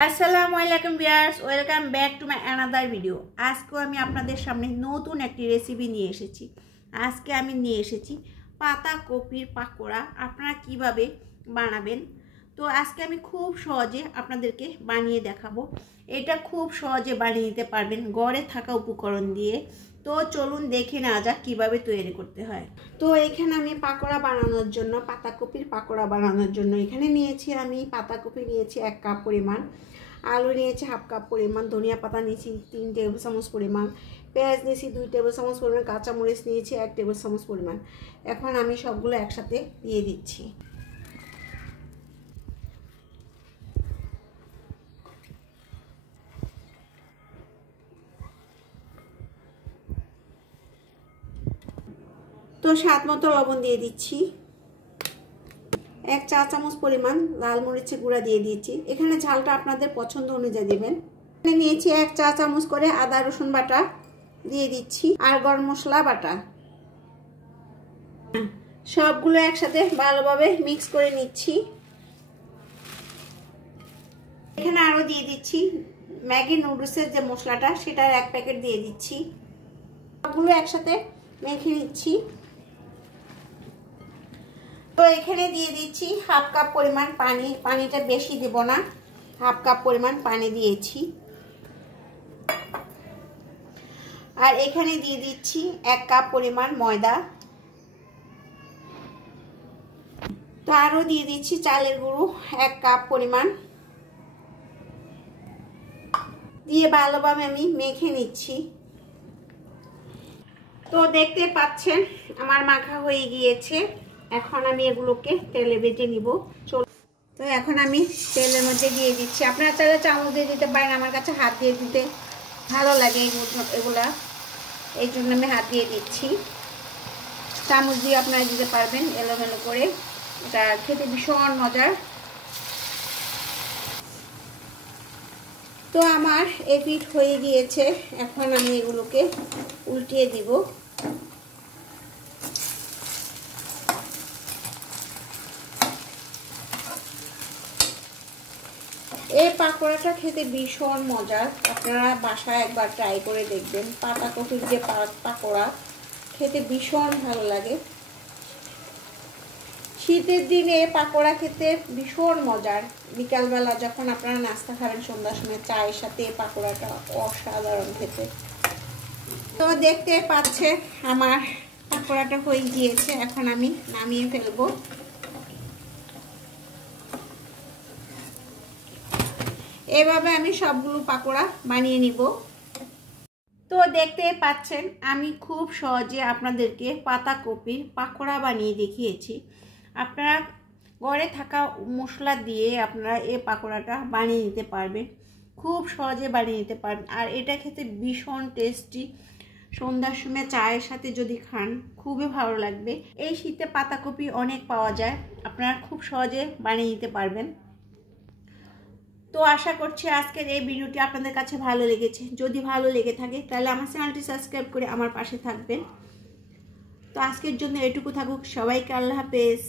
আসসালামু আলাইকুম viewers, welcome back to my another video. আজকে আমি আপনাদের সামনে নতুন একটি রেসিপি নিয়ে এসেছি। আজকে আমি নিয়ে এসেছি পাতাকপির পাকোড়া। আপনারা কিভাবে বানাবেন তো আজকে আমি খুব সহজে আপনাদেরকে বানিয়ে দেখাবো। এটা খুব সহজে বানিয়ে নিতে পারবেন ঘরে থাকা উপকরণ দিয়ে। তো চলুন দেখে নেওয়া যাক কীভাবে তৈরি করতে হয়। তো এখানে আমি পাকোড়া বানানোর জন্য পাতাকপির পাকোড়া বানানোর জন্য এখানে নিয়েছি আমি পাতাকপি নিয়েছি 1 কাপ পরিমাণ, আলু নিয়েছি হাফ কাপ পরিমাণ, ধনিয়া পাতা নিয়েছি 3 টেবিল চামচ পরিমাণ, পেঁয়াজ নিয়েছি 2 টেবিল চামচ পরিমাণ, কাঁচামরিচ নিয়েছি 1 টেবিল চামচ পরিমাণ। এখন আমি সবগুলো একসাথে দিয়ে দিচ্ছি। তো স্বাদ মতো লবণ দিয়ে দিচ্ছি, 1 চা চামচ পরিমাণ লাল মরিচের গুঁড়া দিয়ে দিয়েছি। এখানে ঝালটা আপনাদের পছন্দ অনুযায়ী দেবেন। এখানে নিয়েছি 1 চা চামচ করে আদা রসুন বাটা দিয়ে দিচ্ছি আর গরম মশলা বাটা। সবগুলো একসাথে ভালোভাবে মিক্স করে নিচ্ছি। এখানে আরও দিয়ে দিচ্ছি ম্যাগি নুডলসের যে মশলাটা, সেটার 1 প্যাকেট দিয়ে দিচ্ছি। সবগুলো একসাথে মেখে নিচ্ছি। তো এখানে দিয়ে দিচ্ছি হাফ কাপ পরিমাণ পানি। পানিটা বেশি দেব না, হাফ কাপ পরিমাণ পানি দিয়েছি। আর এখানে দিয়ে দিচ্ছি 1 কাপ পরিমাণ ময়দা। তো আরও দিয়ে দিচ্ছি চালের গুঁড়ো 1 কাপ পরিমাণ দিয়ে ভালোভাবে আমি মেখে নিচ্ছি। তো দেখতে পাচ্ছেন আমার মাখা হয়ে গিয়েছে। এখন আমি এগুলোকে তেলে ভেজে নিব। তো এখন আমি তেলের মধ্যে দিয়ে দিচ্ছি। আপনারা চাইলে চামচ দিয়ে দিতে পারেন, আমার কাছে হাত দিয়ে দিতে ভালো লাগে এগুলা, এই জন্য আমি হাত দিয়ে দিচ্ছি। চামচ দিয়ে আপনারা দিতে পারবেন এলোমেলো করে, এটা খেতে ভীষণ মজার। তো আমার এই পিঠ হয়ে গিয়েছে, এখন আমি এগুলোকে উল্টিয়ে দিব। এই পাকোড়াটা খেতে ভীষণ মজার, আপনারা বাসায় একবার ট্রাই করে দেখবেন। পাতাকপির যে পাকোড়া খেতে ভীষণ ভালো লাগে। শীতের দিনে পাকোড়া খেতে ভীষণ মজার। বিকালবেলা যখন আপনারা নাস্তা খাবেন সন্ধ্যার সময় চায়ের সাথে এই পাকোড়াটা অসাধারণ খেতে। তো দেখতে পাচ্ছেন আমার পাকোড়াটা হয়ে গিয়েছে, এখন আমি নামিয়ে ফেলবো। এভাবে আমি সবগুলো পাকোড়া বানিয়ে নিব। তো দেখতে পাচ্ছেন আমি খুব সহজে আপনাদেরকে পাতাকপির পাকোড়া বানিয়ে দেখিয়েছি। আপনারা ঘরে থাকা মশলা দিয়ে আপনারা এই পাকোড়াটা বানিয়ে নিতে পারবেন, খুব সহজে বানিয়ে নিতে পারবেন। আর এটা খেতে ভীষণ টেস্টি। সন্ধ্যার সময় চায়ের সাথে যদি খান খুবই ভালো লাগবে। এই শীতে পাতাকপি অনেক পাওয়া যায়, আপনারা খুব সহজে বানিয়ে নিতে পারবেন। তো আশা করছি আজকের এই ভিডিওটি আপনাদের কাছে ভালো লেগেছে। যদি ভালো লেগে থাকে তাহলে আমার চ্যানেলটি সাবস্ক্রাইব করে আমার পাশে থাকবেন। তো আজকের জন্য এটুকু থাকুক। সবাইকে আল্লাহ হাফেজ।